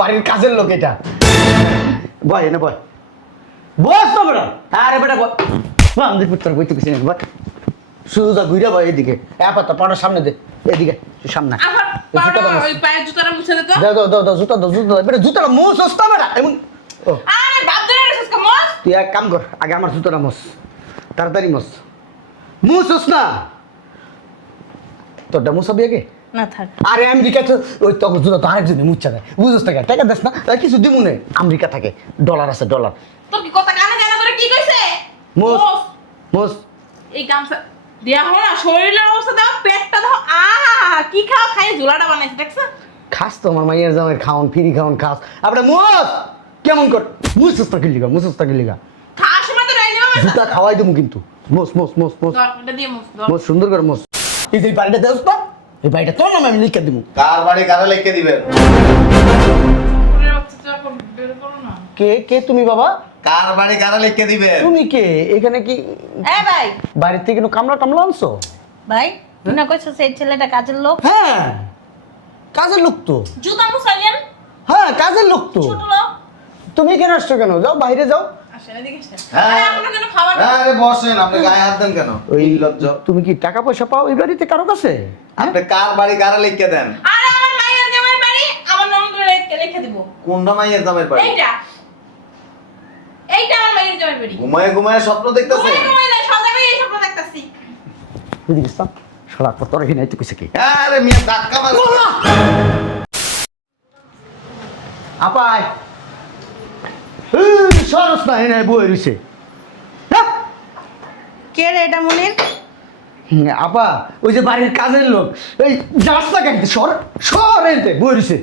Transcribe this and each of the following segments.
বাড়ির কাজের লোক এটা। বয় এনে বয়, বস তো বেটা। আরে বেটা বয়, আমাদের পুত্র বইতে কিছু নেই। বয় সুদা ঘুরে বয় এদিকে, তো পাড়ার সামনে দে, এদিকে সামনে। ওই পায়ের জুতাটা মুছে দে তো। দাও দাও দাও দাও, জুতা দাও, জুতা দাও। বেটা জুতাটা মোস সস্তা বেটা এমন। ও আরে বাপ ধরে রেছিস কা মস। তুই এক কাম কর, আগে আমার জুতাটা মোস, তাড়াতাড়ি মোস। মুছস না, তোরটা মুছাবি আগে। না থাক। আরে আমেরিকা তো ওই তখন জুতা তো আরেকজনে মুচ্ছা দেয়, বুঝছ টাকা টাকা দেস না, কিছু দিব না। আমেরিকা থাকে, ডলার আছে ডলার। তোর কি কথা কানে যায় না? তোরে কি কইছে? মোস মস। মোস। এই গামছা দেয়া হয় না, শরীরের অবস্থা দাও, পেটটা দাও। কি খাও, খাই ঝোলাটা বানাইছে দেখছ? খাস তো আমার মাইয়ের জামাই খাওন, ফ্রি খাওন খাস। আপনি মোস কেমন কর, মুছস না কিলিগা, মুছস না কিলিগা। খাস মত রাইনি হবে। জুতা খাওয়াই দেবো কিন্তু। মোস মোস মোস মোস দরটা দিয়ে মস দর। মোস, সুন্দর করে মোস। এই যে বাড়িটা দেস তো, এই বাড়িটা তোর নামে আমি লিখে দিব। কার বাড়ি কারা লিখে দিবেন? পুরো বাচ্চাটা বের করো না। কে কে তুমি বাবা? কার বাড়ি কারা লিখে দিবেন? তুমি কে? এখানে কি এ ভাই, বাড়ির থেকে কোনো কামলা টামলা আনছো? ভাই তুই না কইছো সেই ছেলেটা কাজের লোক? হ্যাঁ কাজের লোক তো। জুতা মুছাইলেন হ্যাঁ কাজের লোক তো। ছোট লোক। তুমি কেন আসছো কেন? যাও বাইরে যাও। আসেন এদিকে আসেন। হ্যাঁ। আরে আপনার জন্য খাবার। আরে বসেন, আপনি গায়ে হাত দেন কেন? ওই লজ্জা। তুমি কি টাকা পয়সা পাও এই বাড়িতে কারো কাছে? আপনি কার বাড়ি কারা লিখে দেন? আরে আমার মায়ের জামাইয়ের বাড়ি আমার ননদের রেখে দিব। কোনটা মাইয়ের জামাইয়ের বাড়ি? এইটা এইটা আমার মায়ের জামাইয়ের বাড়ি। ঘুমায় ঘুমায় স্বপ্ন দেখতেছেন? ঘুমাই ঘুমাই না, সজাগ হয়ে এই স্বপ্ন দেখতাছি। বুঝলি স্যার শালা কত রেখে নাই তো কইছে কি? আরে মিয়া ধাক্কা মার। আপাই সরস না এনে বই রইছে। হ্যাঁ কে রে এটা মনির? আপা ওই যে বাড়ির কাজের লোক, এই রাস্তা কাটতে সর সর এনতে বই রইছে।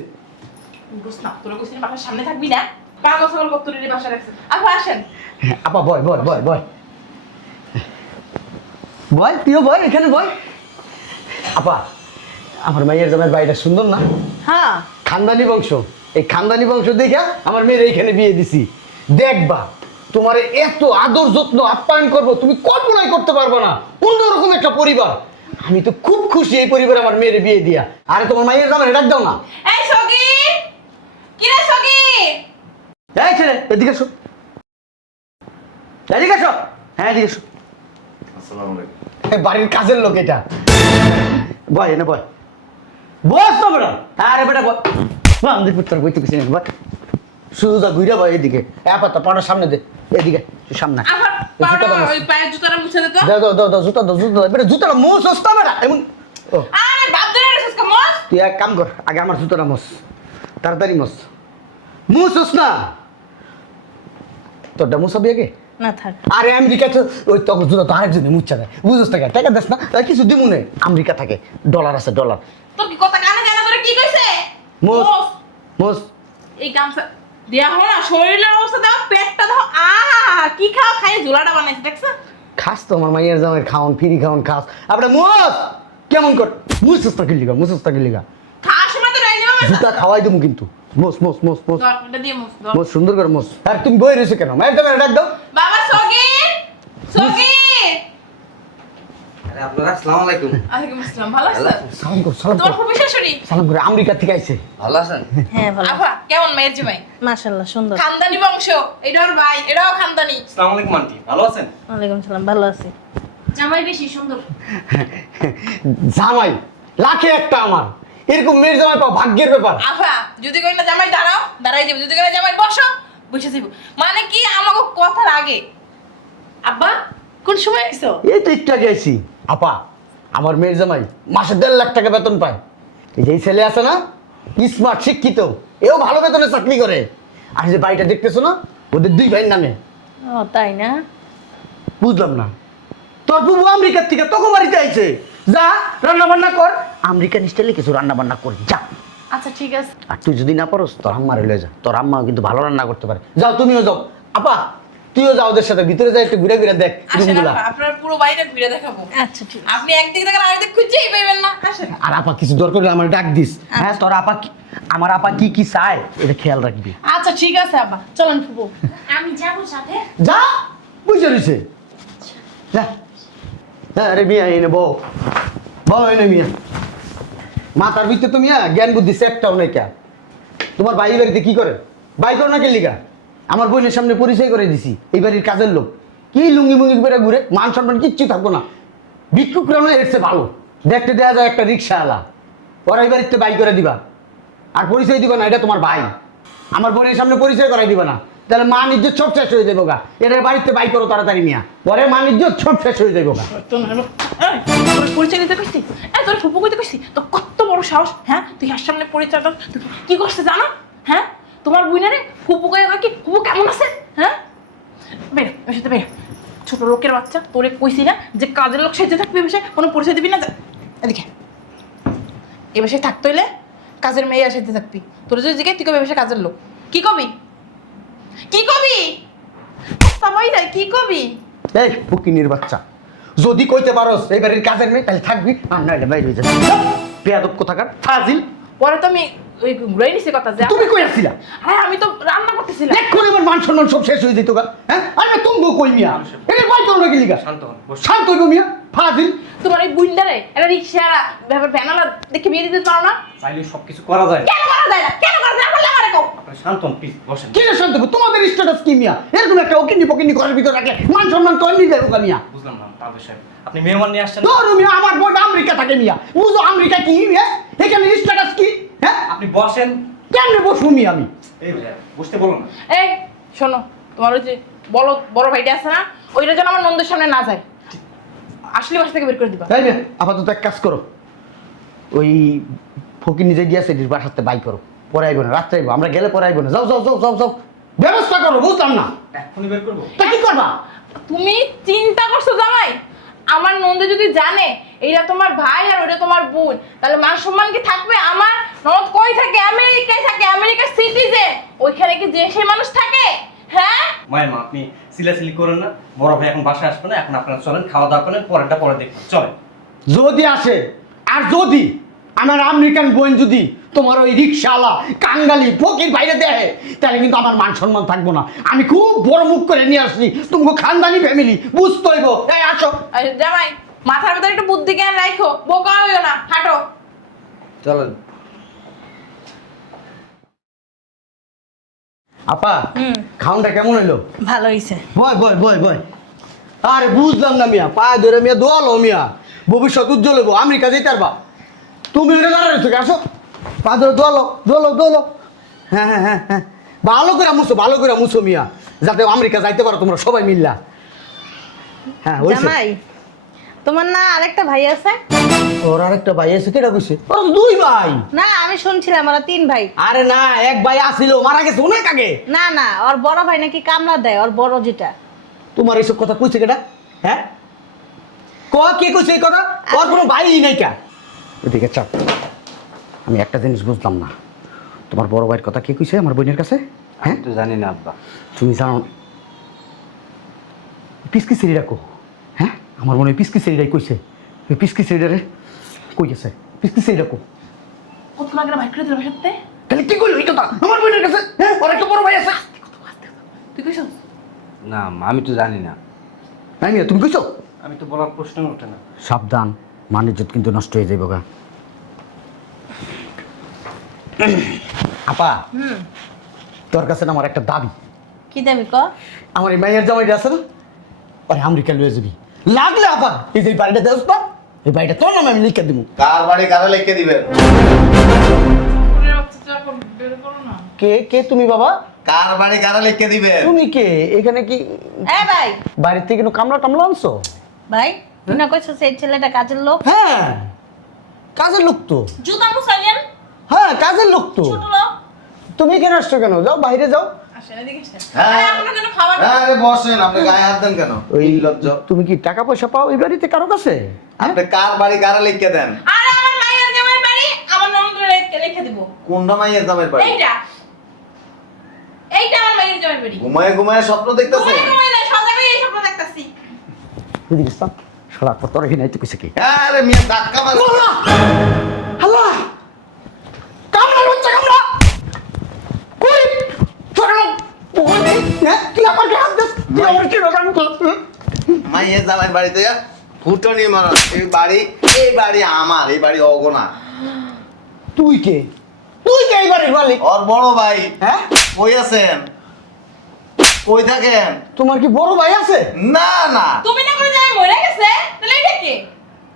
বুঝ না, তোরা কইছিস বাসার সামনে থাকবি না? পাগল ছাগল কত্তুরির বাসা রাখছেন। আপা আসেন। আপা বয় বয় বয় বয় বয়, তুইও বয়, এখানে বয়। আপা আমার মাইয়ের জামাইয়ের বাড়িটা সুন্দর না? হ্যাঁ খানদানি বংশ, এই খানদানি বংশ দেখে আমার মেয়ের এইখানে বিয়ে দিছি। দেখবা তোমার এত আদর যত্ন আপ্যায়ন করবো, তুমি কল্পনাই করতে পারবে না। অন্যরকম একটা পরিবার। আমি তো খুব খুশি এই পরিবারে আমার মেয়ের বিয়ে দিয়া। আরে তোমার মাইয়ের জামাই ডাক দাও না। এই সগি, কি রে সগি? এই ছেলে এদিকে এসো, এদিকে এসো। হ্যাঁ এদিকে এসো। আসসালামু আলাইকুম। বাড়ির কাজের লোক এটা। বয় এনে বয়, বস তো বেটা। আরে বেটা বয়, আমাদের পুত্র বইতে কিছু নেই। বয় সুদা ঘুরে বয় এদিকে, তো পাড়ার সামনে দে, এদিকে সামনে। আবার এই জুতা দাও। ওই পায়ের জুতাটা মুছে দে তো। দাও দাও দাও দাও, জুতা দাও, জুতা দাও। বেটা জুতাটা মোস সস্তা বেটা এমন। ও আরে বাপ ধরে রেছিস কা মস। তুই এক কাম কর, আগে আমার জুতাটা মোস, তাড়াতাড়ি মোস। মুছস না, তোরটা মুছাবি আগে। না থাক। আরে আমেরিকা তো ওই তখন জুতা তো আরেকজনে মুচ্ছা দেয়, বুঝছ টাকা টাকা দেস না, কিছু দিব না। আমেরিকা থাকে, ডলার আছে ডলার। তোর কি কথা কানে যায় না? তোরে কি কইছে? মোস মস। মোস। এই গামছা দেয়া হয় না, শরীরের অবস্থা দাও, পেটটা দাও। কি খাও, খাই ঝোলাটা বানাইছে দেখছ? খাস তো আমার মাইয়ের জামাই খাওন, ফ্রি খাওন খাস। আপনি মোস কেমন কর, মুছস না কিলিগা, মুছস না কিলিগা। খাস মত রাইনি হবে। জুতা খাওয়াই দেবো কিন্তু। মোস মোস মোস মোস দরটা দিয়ে মস দর। মোস, সুন্দর করে মোস। আর তুমি বই রয়েছো কেন? মায়ের জামাই ডাক দাও। বাবা সগি, সগি। আরে আপনারা আসসালামু আলাইকুম। আলাইকুম আসসালাম, ভালো আছেন? সালাম কর, সালাম তোমার কর, খুবই শাশুড়ি? সালাম করে। আমেরিকা থেকে আইছে। ভালো আছেন? হ্যাঁ ভালো। আফা কেমন মায়ের জামাই? মাশাআল্লাহ সুন্দর। খানদানি বংশ, এটাও ওর ভাই, এটাও খানদানি। আসসালামু আলাইকুম আন্টি, ভালো আছেন? ওয়ালাইকুম সালাম, ভালো আছি। জামাই বেশি সুন্দর। জামাই লাখে একটা আমার, এরকম মেয়ের জামাই পাওয়া ভাগ্যের ব্যাপার। আফা যদি কই না জামাই দাঁড়াও, দাঁড়াই যাবে। যদি কই না জামাই বসো, বসে যাইব। মানে কি আমাকে কথার আগে। আব্বা কোন সময় আইছো? এই তো একটু আগে আইছি। আপা আমার মেয়ের জামাই মাসে 1.5 লাখ টাকা বেতন পায়। এই যে এই ছেলে আছে না, স্মার্ট শিক্ষিত, এও ভালো বেতনে চাকরি করে। আর যে বাড়িটা দেখতেছো না, ওদের 2 ভাইয়ের নামে। ও তাই না? বুঝলাম না, তোর বুবু আমেরিকার থেকে তোকে বাড়িতে আইছে। যা রান্না বান্না কর, আমেরিকান স্টাইলে কিছু রান্না বান্না কর যা। আচ্ছা ঠিক আছে। আর তুই যদি না পারোস তোর আম্মা লয়ে যা, তোর আম্মা কিন্তু ভালো রান্না করতে পারে। যাও তুমিও যাও। আপা তুইও যাও ওদের সাথে, ভিতরে যাই একটু ঘুরে ঘুরে দেখ আসেন রুমগুলা। আফা, আপনার পুরো বাড়িটা ঘুরে দেখাবো। আচ্ছা ঠিক আছে। আপনি একদিক দেখেন আরেকদিক খুঁজেই পাইবেন না। আসেন। আর আপা কিছু দরকার হলে আমার ডাক দিস। হ্যাঁ তোর আপা আমার আপা কি কি চায় এটা খেয়াল রাখবি। আচ্ছা ঠিক আছে আব্বা, চলেন ফুপু। আমি যাব সাথে। যা বুঝে রয়েছে যা। হ্যাঁ আরে মিয়া এনে বউ বউ এনে মিয়া, মাথার ভিতরে তো মিয়া জ্ঞান বুদ্ধি সেটটাও নেই কে। তোমার ভাই এই বাড়িতে কি করে? ভাই করো না কে লিগা? আমার বোনের সামনে পরিচয় করে দিছি এই বাড়ির কাজের লোক। কি লুঙ্গি মুঙ্গি করে ঘুরে, মান সম্মান কিচ্ছু থাকবো না। ভিক্ষুকরা না এর চেয়ে ভালো। দেখতে দেওয়া যায় একটা রিক্সাওয়ালা, ওরা এই বাড়িতে বাই করে দিবা। আর পরিচয় দিবা না এটা তোমার ভাই। আমার বোনের সামনে পরিচয় করাই দিবা না, তাহলে মান ইজ্জত সব শেষ হয়ে যাবো গা। এটার বাড়িতে বাই করো তাড়াতাড়ি মিয়া, পরে মান ইজ্জত সব শেষ হয়ে যাবো গা। তোর পরিচয় দিতে কইছি, তোর ফুপু কইতে কইছি, তো কত বড় সাহস, হ্যাঁ? তুই হার সামনে পরিচয় দাও, তুই কি করছে জানো? হ্যাঁ, তোমার বুইনারে ফুপু কয়ে কি ফুপু কেমন আছে? হ্যাঁ, বের ওর সাথে বের। ছোট লোকের বাচ্চা, তোরে কইছি না যে কাজের লোক সেজে থাকবি, এ বিষয়ে কোনো পরিচয় দিবি না। এদিকে এ বিষয়ে থাকতে হইলে কাজের মেয়ে সেজে থাকবি। তোর যদি জিজ্ঞাসা তুই কবি এ বিষয়ে কাজের লোক, কি কবি? কি কবি? সবাই যায় কি কবি? এই ফকিনির বাচ্চা, যদি কইতে পারোস এই বাড়ির কাজের মেয়ে তাহলে থাকবি, আর নাইলে বাইরে হয়ে যাবি। বেয়াদব কোথাকার ফাজিল। পরে তো আমি ওই ঘুরাই নিছি কথা যে তুমি কই আসছিলা? হ্যাঁ আমি তো রান্না করতেছিলাম। এক্ষুনি আমার মান সম্মান সব শেষ হয়ে যেত গা। হ্যাঁ, আরে তুমি কই মিয়া? এটা বাই করো নাকি লিগা? শান্ত হন, বসুন। শান্ত হইব মিয়া, ফাজিল। তোমার এই বুইন্ডারে একটা রিক্সা ব্যাপার ভ্যানালা দেখে বিয়ে দিতে পারো না? চাইলে সবকিছু করা যায়। কেন করা যায় না? কেন করা যায়? আমার লাগারে কও। আপনি শান্ত হন, প্লিজ বসেন। কি রে শান্ত হইব? তোমাদের স্ট্যাটাস কি মিয়া? এরকম একটা ওকিনি পকিনি ঘরের ভিতর রাখলে মান সম্মান তো এমনি যাবো গা মিয়া। বুঝলাম না তাদের সাহেব, আপনি মেহমান নিয়ে আসছেন। ধরো মিয়া, আমার বোন আমেরিকা থাকে মিয়া, বুঝো আমেরিকা কি মিয়া? এখানে স্ট্যাটাস কি? হ্যাঁ, আপনি বসেন। কেমনে বসবো মিয়া আমি? এই ভাইয়া বসতে বলুন না। এই শোনো, তোমার ওই যে বড় ভাইটা আছে না, ওইটা যেন আমার নন্দের সামনে না যায়। আসলে বাসা থেকে বের করে দিবা। তাই না? আপাতত এক কাজ করো, ওই ফকিনি যে গিয়েছে এটির বাসাতে বাই করো, পরে আইবো না, রাত্রে আইবো, আমরা গেলে পরে আইবো না। যাও যাও যাও যাও যাও, ব্যবস্থা করো। বুঝলাম না এখনই বের করবো? তা কি করবা? তুমি চিন্তা করছো জামাই, আমার নন্দে যদি জানে এইটা তোমার ভাই আর ওইটা তোমার বোন, তাহলে মান সম্মান কি থাকবে? আমার ননদ কই থাকে? আমেরিকায় থাকে, আমেরিকার সিটিজে। ওইখানে কি যে সেই মানুষ থাকে? হ্যাঁ, মায়ের মা, আপনি সিলাসিলি করেন না। বড় ভাই এখন বাসায় আসবে না, এখন আপনারা চলেন, খাওয়া দাওয়া করেন, পরেরটা পরে দেখবেন। চলেন। যদি আসে, আর যদি আমার আমেরিকান বোন যদি তোমার ওই রিক্সাওয়ালা কাঙ্গালি ফকির বাইরে দেয়, তাহলে কিন্তু আমার মান সম্মান থাকবো না। আমি খুব বড় মুখ করে নিয়ে আসছি, তুমি খানদানি ফ্যামিলি, বুঝতে হইব। এই আসো। আর জামাই মাথার ভেতরে একটু বুদ্ধি জ্ঞান রাখো, বোকা হইও না, হাঁটো। চলেন। আপা, খাওনটা কেমন হইলো? ভালো হয়েছে। বয় বয় বয় বয়। আরে বুঝলাম না মিয়া, পায়ে ধরে মিয়া দোয়ালো মিয়া, ভবিষ্যৎ উজ্জ্বল হইব, আমেরিকা যেতে পারবা। তুমি এটা দাঁড়ায় থেকে আসো, পা ধরে দোয়ালো দোয়ালো দোয়ালো। হ্যাঁ হ্যাঁ হ্যাঁ হ্যাঁ, ভালো করে মুছো, ভালো করে মুছো মিয়া, যাতে আমেরিকা যাইতে পারো তোমরা সবাই মিল্লা। হ্যাঁ হইছে। জামাই, তোমার না আরেকটা ভাই আছে? ওর আরেকটা ভাই আছে, কেটা কইছে? ওরা তো দুই ভাই। না, আমি শুনছিলাম ওরা 3 ভাই। আরে না, এক ভাই আসিল, মারা গেছে অনেক আগে। না না, ওর বড় ভাই নাকি কামলা দেয়, ওর বড় যেটা। তোমার এইসব কথা কইছে কেটা? হ্যাঁ, কে কইছে এই কথা? ওর কোনো ভাই নাই কা? এদিকে চাপ। আমি একটা জিনিস বুঝলাম না, তোমার বড় ভাইয়ের কথা কে কইছে আমার বোনের কাছে? হ্যাঁ, তো জানি না আব্বা। তুমি জানো পিসকি সিঁড়ি রাখো? হ্যাঁ, আমার মনে হয় পিসকি সিঁড়িটাই কইছে। ওই পিসকি সিঁড়িটারে কই গেছে? পিসকি সিঁড়ি রাখো। কত লাগে না বাইক করে দিল বাসাতে? তাহলে কি কইলো এই কথা আমার বোনের কাছে? হ্যাঁ, ওর একটা বড় ভাই আছে। তুই কইছো? না আমি তো জানি না। তাই মিয়া, তুমি কইছো? আমি তো বলার প্রশ্ন ওঠে না। সাবধান, মান ইজ্জত কিন্তু নষ্ট হয়ে যাবে গা। আপা, তোর কাছে না আমার একটা দাবি। কি দেবি ক? আমার এই মাইয়ের জামাইটা আছে না, ওরে আমেরিকা লয়ে যাবি। লাগলে আপা এই যে বাড়িটা দেস না, এই বাড়িটা তোর নামে আমি লিখে দিব। কার বাড়ি কারা লিখে দিবেন? ওরে বাচ্চা বের করো না। কে কে তুমি বাবা? কার বাড়ি কারা লিখে দিবেন? তুমি কে? এখানে কি এ ভাই, বাড়ির থেকে কোনো কামলা টামলা আনছো? ভাই তুই না কইছো সেই ছেলেটা কাজের লোক? হ্যাঁ, কাজের লোক তো। জুতা মুসাইলেন হ্যাঁ, কাজের লোক তো। ছোট লোক। তুমি কেন আসছো? কেন যাও, বাইরে যাও। আসেন এদিকে আসেন। হ্যাঁ। আরে আপনার জন্য খাবার। আরে বসেন, আপনি গায়ে হাত দেন কেন? ওই লজ্জ। তুমি কি টাকা পয়সা পাও এই বাড়িতে কারো কাছে? হ্যাঁ? আপনি কার বাড়ি কারা লিখে দেন? আরে আমার মায়ের জামাই বাড়ি, আমার ননদের লিখে দিব। কোনটা মাইয়ের জামের বাড়ি? এইটা এইটা আমার মায়ের জামাই বাড়ি। ঘুমায় ঘুমায় স্বপ্ন দেখতেছে? ঘুমাই ঘুমাই না, সজাগই এই স্বপ্ন দেখতাছি। এদিকে আসতাম, শালা কত রেখে নাই তো কিছু কি? আরে মিয়া ধাক্কা মারো। আল্লাহ, কামড়া বাচ্চা কামড়া। কই ছোট লোক? ওই হ্যাঁ, কি আমার গায়ে হাত দিস? তুই আমার কি রকম করছিস? মাইয়ের জামাইয়ের বাড়িতে ফুটনি মারা। এই বাড়ি আমার, এই বাড়ি অগোনা। তুই কে? তুই তুই কে এইবারে মালিক? ওর বড় ভাই। হ্যাঁ? কই আছেন? কই থাকেন? তোমার কি বড় ভাই আছে? না না, তুমি না করে যাই মরে গেছে তাহলে এটা কে?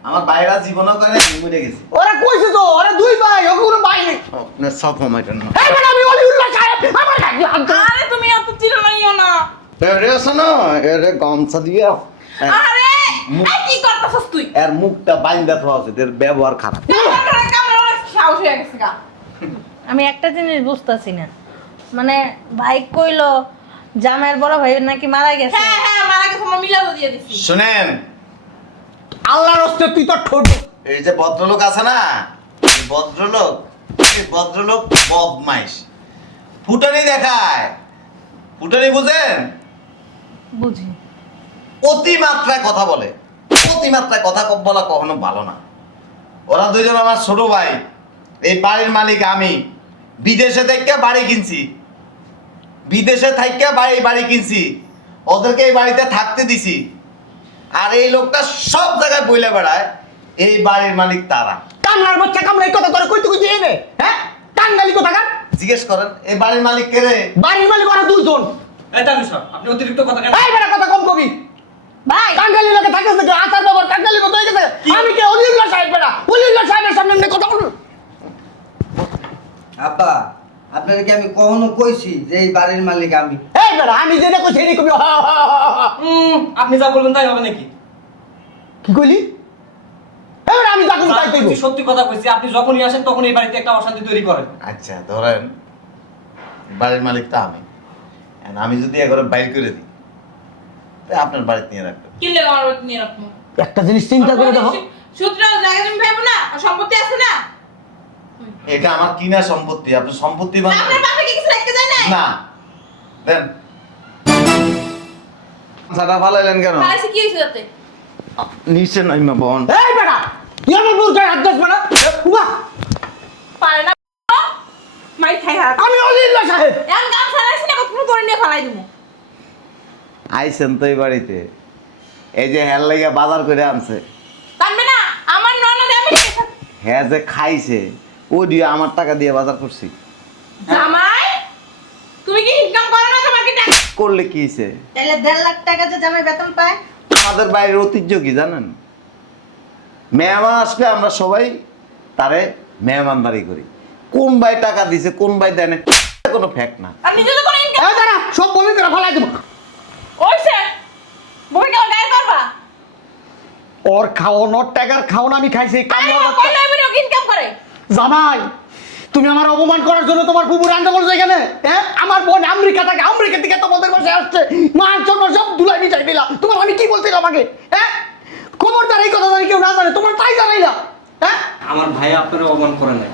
আমার ভাইরা জীবনও করে মরে গেছে। ওরা কইছে তো, ওরা দুই ভাই, ও কোনো ভাই নেই। আপনার সব মাইটেন না। এই বেটা, আমি অলিউল্লাহ সাহেব, আমার কাছে আনতে। আরে তুমি এত চিল্লাইও না। এরে শোনো, এরে গামছা দিয়া আরে এই কি করতেছস তুই? এর মুখটা বাইন্দা থাও আছে, এর ব্যবহার খারাপ। ক্যামেরা সাহস হয়ে গেছে গা। আমি একটা জিনিস বুঝতেছি না, মানে ভাই কইলো জামাইয়ের বড় ভাই নাকি মারা গেছে। হ্যাঁ হ্যাঁ মারা গেছে, আমরা মিলাদও দিয়ে দিছি। শুনেন, আল্লাহর হস্তে তুই তো ঠোঁট। এই যে ভদ্রলোক আছে না, এই ভদ্রলোক বদমাইশ, ফুটানি দেখায়। ফুটানি বুঝেন? বুঝি। অতিমাত্রায় কথা বলে। অতিমাত্রায় কথা বলা কখনো ভালো না। ওরা দুইজন আমার ছোট ভাই। এই বাড়ির মালিক আমি। বিদেশে থেকে বাড়ি কিনছি, বিদেশে থেকে বাড়ি কিনছি, ওদেরকে এই বাড়িতে থাকতে দিছি। আর এই লোকটা সব জায়গায় বইলে বেড়ায় এই বাড়ির মালিক তারা। কামলার বাচ্চা কামলা এই কথা তোরা কইতে কইতে এনে, হ্যাঁ? টাঙ্গালি কোথাকার? জিজ্ঞেস করেন এই বাড়ির মালিক কে রে? বাড়ির মালিক ওরা দুইজন। এই তানভীর সাহেব, আপনি অতিরিক্ত কথা কেন? এই বেটা, কথা কম কবি। ভাই টাঙ্গালি লোকে থাকতেছে কি? আচার বাবার টাঙ্গালি কত হয়ে গেছে? আমি কে অলিউল্লাহ সাহেব বেটা? অলিউল্লাহ সাহেবের সামনে এমনি কথা বলুন। আব্বা, আপনাকে কি আমি কখনো কইছি যে এই বাড়ির মালিক আমি? এই বেটা, আমি যেটা কইছি এরই কবি। আপনি যা বলবেন তাই হবে নাকি? কি কইলি? এই বেটা, আমি যা কইছি তাই কইবো। সত্যি কথা কইছি, আপনি যখনই আসেন তখন এই বাড়িতে একটা অশান্তি তৈরি করেন। আচ্ছা ধরেন বাড়ির মালিক তো আমি, And আমি যদি একবার বাইর করে দিই তাহলে আপনার বাড়িতে নিয়ে রাখবেন। কি লাগে আমার বাড়িতে নিয়ে রাখবো? একটা জিনিস চিন্তা করে দেখো। সূত্র জায়গা তুমি ভাইবো না, আর সম্পত্তি আছে না? এটা আমার কিনা সম্পত্তি, আপনি সম্পত্তি না, আপনার বাপে কি কিছু রাখতে যায় না? না দেন। সাদা ফালাইলেন কেন? তাহলে কি হয়েছে তাতে? নিচে নাই মা বোন। এই বেটা, তুই আমার বউর গায়ে হাত দিস বেটা। উমা, পারে না মাই খাই হাত। আমি অলিউল্লাহ সাহেব। এখন গাম ছাড়াইছি না, কত করে নিয়ে ফেলাই দিমু। আইছেন তো এই বাড়িতে, এই যে হেল লাগিয়া বাজার করে আনছে, জানবে না আমার ননদ আমি হ্যাঁ যে খাইছে ও দিয়ে আমার টাকা দিয়ে বাজার করছি। জামাই তুমি কি ইনকাম করো না, তোমাকে টাকা করলে কি হয়েছে? তাহলে 1.5 লাখ টাকা যে জামাই বেতন পায়। আমাদের বাইরের ঐতিহ্য কি জানেন? মেহমান আসলে আমরা সবাই তারে মেহমানদারি করি। কোন ভাই টাকা দিছে কোন ভাই দেয় না কোনো ফ্যাক্ট না। আর নিজে তো কোনো ইনকাম এই বেটা, সব বলি করে ফেলাই দেবো। ওইছে বই কেমন গায়ে করবা? ওর খাওয়ানোর টাকার খাওয়ানো আমি খাইছি। আরে কামলার ও বাচ্চা। কইলে আমি ইনকাম করে। জামাই, তুমি আমার অপমান করার জন্য তোমার বুবুর আনতে বলছো এখানে, হ্যাঁ? আমার বোন আমেরিকা থেকে, আমেরিকা থেকে তোমাদের বাসায় আসছে, মার জন্য সব ধুলাই মিটাই দিলা। তোমার আমি কি বলছিলাম আমাকে, হ্যাঁ? খবরদার এই কথা জানি কেউ না জানে, তোমার তাই জানাই না, হ্যাঁ? আমার ভাই আপনারা অপমান করেন নাই,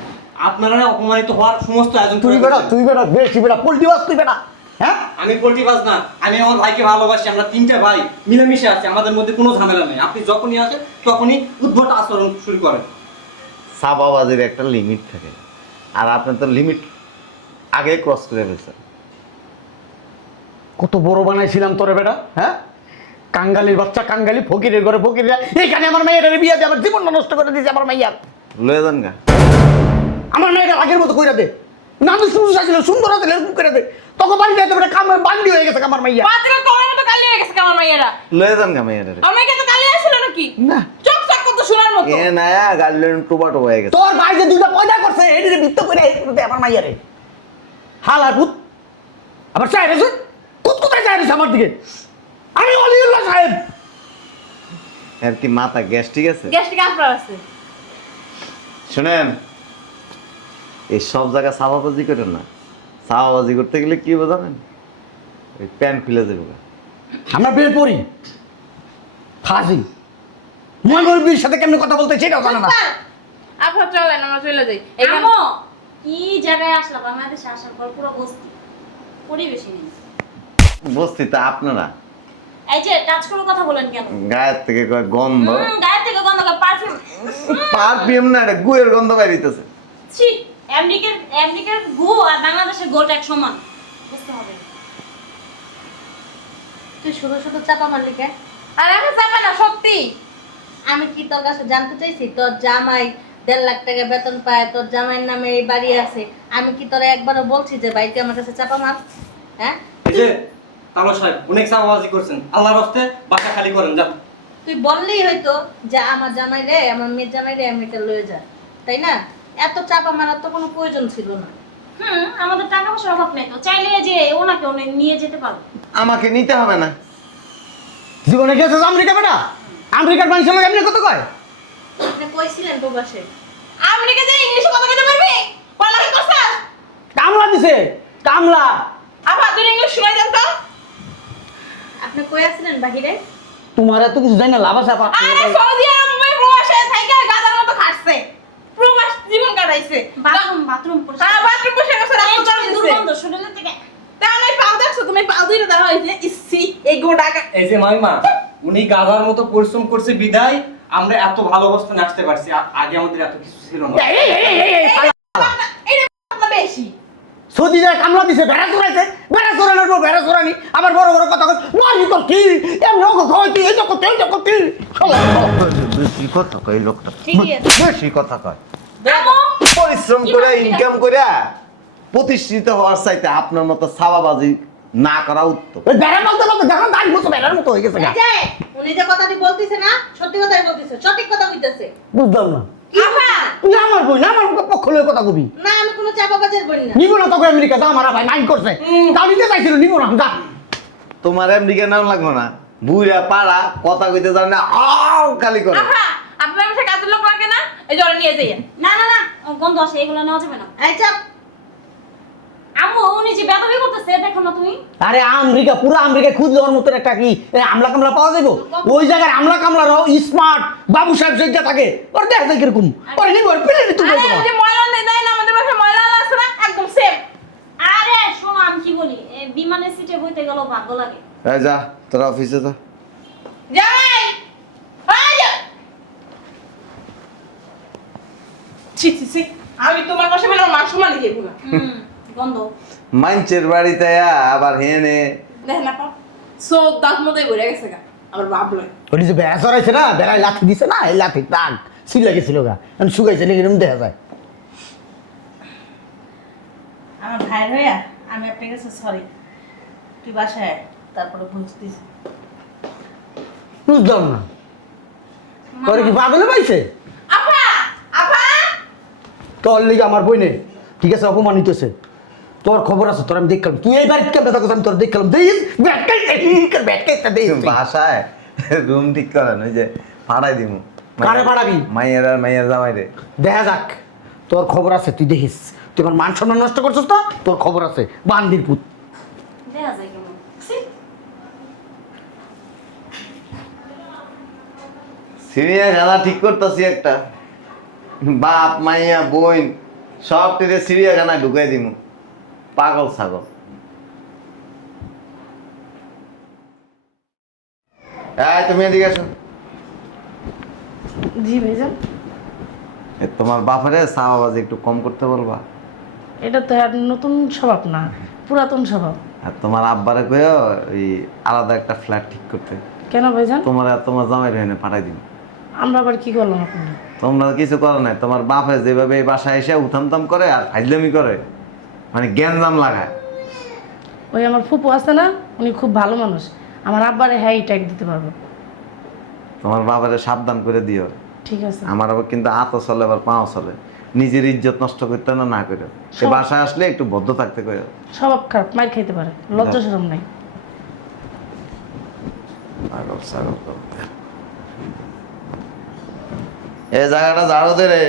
আপনারা অপমানিত হওয়ার সমস্ত আয়োজন করে ফেলেছেন। তুই বেটা বেশি বেটা পোল্ট্রি বাস তুই বেটা, হ্যাঁ? আমি পোল্ট্রিবাজ না, আমি আমার ভাইকে ভালোবাসি। আমরা তিনটা ভাই মিলেমিশে আছি, আমাদের মধ্যে কোনো ঝামেলা নেই। আপনি যখনই আসেন তখনই উদ্ভট আচরণ শুরু করেন। সাবাবাজির একটা লিমিট থাকে, আর আপনি তো লিমিট আগে ক্রস করে ফেলছেন। কত বড় বানাইছিলাম তোরে বেটা, হ্যাঁ? কাঙ্গালির বাচ্চা কাঙ্গালি, ফকিরের ঘরে ফকির। এখানে আমার মেয়েটারে বিয়ে দিয়ে আমার জীবনটা নষ্ট করে দিয়েছে। আমার মাইয়ার, লয়ে যান গা। আমার মেয়েটা আগের মতো কইরা দে। না তো সুন্দর ছিল, সুন্দর আছে এরকম করে দে। তখন বাড়ি যাইতে বেটা কাম বান্ডি হয়ে গেছে আমার মাইয়া। পাত্র তোমার মতো কালি হয়ে গেছে আমার মাইয়ারা। লয়ে যান গা মেয়েটারে। আমার কি তো কালি আসছিল নাকি? না। চোখ চাক কত সোনার মতো। এ নায়া গার্লেন টোবাটো হয়ে গেছে। তোর ভাই যে দুইটা পয়দা করছে এদিকে বৃত্ত করে এই করে দে আমার মাইয়ারে। হালার পুত আবার চাই রেছে, কুতকুতায় চাই রেছে আমার দিকে। আমি অলিউল্লাহ সাহেব। আর কি মাথা গ্যাস ঠিক আছে? গ্যাস্ট্রিক আপনার আছে। শুনেন, এই সব জায়গায় সাবাবাজি করেন না। সাবাবাজি করতে গেলে কি বোঝাবেন? ওই প্যান্ট খুলে দেবো। আমরা বের পড়ি ফাজি মহানবীর সাথে কেমন কথা বলতে সেটাও জানা না। আপনার চলেন আমরা চলে যাই। আম্মু, কি জায়গায় আসলা? বাংলাদেশে আসার পর পুরো বস্তি পরিবেশই নেই। বস্তি তো আপনারা এই যে টাচ করে কথা বলেন কেন? গায়ের থেকে কয় গন্ধ। গায়ে থেকে গন্ধ পারফিউম। পারফিউম না, এটা গুয়ের গন্ধ বাইরিতেছে। ছি, আমেরিকার গু আর বাংলাদেশের গোল্ড এক সমান। বুঝতে হবে। তুই শুধু শুধু চাপা মারলি কে? আর আমি যাবে না সত্যি। আমি কি তোর কাছে জানতে চাইছি তোর জামাই 1.5 লাখ টাকা বেতন পায়, তোর জামাইয়ের নামে এই বাড়ি আছে, আমি কি তোরা একবারও বলছি যে ভাই তুই আমার কাছে চাপা মার? হ্যাঁ, এই যে তালুক সাহেব অনেক চাপাবাজি করছেন, আল্লাহর রাস্তে বাসা খালি করেন যান। তুই বললেই হয়তো যে আমার জামাই রে, আমার মেয়ের জামাই রে আমি এটা লয়ে যা, তাই না? এত চাপা মারার তো কোনো প্রয়োজন ছিল না। আমাদের টাকা পয়সার অভাব নেই তো, চাইলে যে ওনাকে উনি নিয়ে যেতে পারবো। আমাকে নিতে হবে না। জীবনে গেছে আমেরিকা বেটা, আমেরিকার মানুষের লোক এমনি কত কয়? আপনি কইছিলেন প্রবাসে আমেরিকা যে ইংলিশে কথা কইতে পারবি? পড়ালেখা করছাস? কামলা দিছে, কামলা। আপা তুই ইংলিশ শুনাই দেন তো। আপনি কই আছিলেন বাহিরে? তোমার এত কিছু জানি না, লাভ আছে আপা? আরে সৌদি আরবে প্রবাসে থাইকা গাদার মতো খাটছে, প্রবাস জীবন কাটাইছে। বাথরুম হ্যাঁ, বাথরুম বসে গেছে, রাস্তা চলে দিছে। দুর্গন্ধ শরীরের থেকে। তাহলে পাও দেখছো তুমি, পাও দুইটা দেখা হইছে, ইসি এই গোটাকা। এই যে মাইমা, উনি গাধার মতো পরিশ্রম করছে বিদায় আমরা এত ভালো অবস্থানে আসতে পারছি। আগে আমাদের এত কিছু ছিল না। এটা আপনার বেশি। সৌদি যায় কামলা দিছে, বেড়া চড়াইছে, বেড়া চড়ানোর পর বেড়া চড়ানি, আবার বড় বড় কথা কয়, মারি তো কি এমন খাওয়াইছি, এই তো করতে, এই তো করতে। বেশি কথা কয় লোকটা, ঠিকই আছে। বেশি কথা কয়। দেখো পরিশ্রম করে ইনকাম করে প্রতিষ্ঠিত হওয়ার চাইতে আপনার মতো ছাওয়াবাজি না করা উত্তম। ওই বেড়া বলতে বলতে দেখো 10 বছর বেড়ার মতো হয়ে গেছে গা। এই যে উনি যে কথাটি বলতিছে না, সত্যি কথাই বলতিছে, সঠিক কথা কইতাছে। বুঝলাম না, আপা তুই আমার বই না, আমার পক্ষ লয়ে কথা কবি। না, আমি কোনো চাপাবাজের বলি না। নিব না তোকে আমেরিকা, যা মারা ভাই মাইন্ড করছে, তাও নিতে চাইছিল, নিব না, যা। তোমার এমডিকে নাম লাগবে না, বুইরা পাড়া কথা কইতে জানে না, আও খালি করে। আপা আপনার কাছে কাজের লোক লাগে না? এই জল নিয়ে যাইয়েন। না না না, গন্ধ আসে, এগুলো নেওয়া যাবে না। এই চাপ। আম্মু উনি যে বেদবি করতেছে দেখো না তুমি। আরে আমেরিকা, পুরো আমেরিকায় খুঁজলে ওর মতো একটা কি আমলা কামলা পাওয়া যাবো? ওই জায়গায় আমলা কামলারও স্মার্ট বাবু সাহেব যেটা থাকে, ওর দেখা যায় কিরকম, ওর নিব পেলে তুই আরে ওই যে ময়লা নেই দেয় না, আমাদের বাসায় ময়লা আছে না, একদম সেম। আরে শোনো আমি কি বলি, বিমানের সিটে বইতে গেল ভাগ্য লাগে। এই যা তোরা অফিসে যা। যাই আয় যা। ছি ছি ছি, আমি তোমার বাসায় বলে আমার মান সম্মান দিয়ে দেবো না। গন্ধ। মাইনচের বাড়িতে আবার হেনে দেখেন আপা, সব দাঁত মতোই ভরে গেছে গা, আবার ভাবলো ওই যে বেড়া চড়াইছে না, বেড়ায় লাথি দিছে না, এই লাথি দাগ ছিল গেছিল গা, এখন শুকাইছে নাকি এরকম দেখা যায়। আমার ভাইয়ের হইয়া আমি আপনার কাছে সরি, তুই বাসায় আয়, তারপরে বুঝতিস। বুঝলাম না, তোর কি পাগলে পাইছে? আপা আপা তোর লিগে আমার বই নেই, ঠিক আছে, অপমানিতছে, তোর খবর আছে, তোর আমি দেখলাম, তুই এই বাড়িতে কেমন থাকছ আমি তোর দেখলাম, দেখিস ব্যাটকাইটা দেখিস। বাসায় রুম ঠিক করেন, ওই যে ভাড়াই দিমু। কারে ভাড়াবি? মাইয়ের আর মাইয়ের জামাই রে। দেখা যাক, তোর খবর আছে, তুই দেখিস, তুই আমার মান সম্মান নষ্ট করছিস তো, তোর খবর আছে, বান্দির পুত। দেখা যায় কেমন। ছি, সিরিয়া খেলা ঠিক করতেছি একটা, বাপ মাইয়া বোন সব টেরে চিড়িয়াখানায় ঢুকাই দিমু, পাগল ছাগল। এই তুমি এদিকে আসো। জি ভাইজান। এ তোমার বাপেরে চাওয়াবাজি একটু কম করতে বলবা। এটা তো আর নতুন স্বভাব না, পুরাতন স্বভাব। আর তোমার আব্বারে কইও ওই আলাদা একটা ফ্ল্যাট ঠিক করতে। কেন ভাইজান? তোমার আর তোমার জামাই রহিনে পাঠাই দিন। আমরা আবার কি করলাম আপনার? তোমরা কিছু করো নাই, তোমার বাপে যেভাবে এই বাসায় এসে উথামতাম করে আর ফাইজলামি করে, মানে জ্ঞানজাম লাগায়। ওই আমার ফুপু আছে না, উনি খুব ভালো মানুষ, আমার আব্বারে হ্যাঁ ট্যাগ দিতে পারবো। তোমার বাবারে সাবধান করে দিও। ঠিক আছে। আমার আবার কিন্তু আতো চলে আবার পাও চলে, নিজের ইজ্জত নষ্ট করতে না না করে, সে বাসায় আসলে একটু বদ্ধ থাকতে করে। স্বভাব খারাপ, মার খাইতে পারে, লজ্জা শরম নাই। পাগল ছাগল করতে। এই জায়গাটা ঝাড়ু দে রে।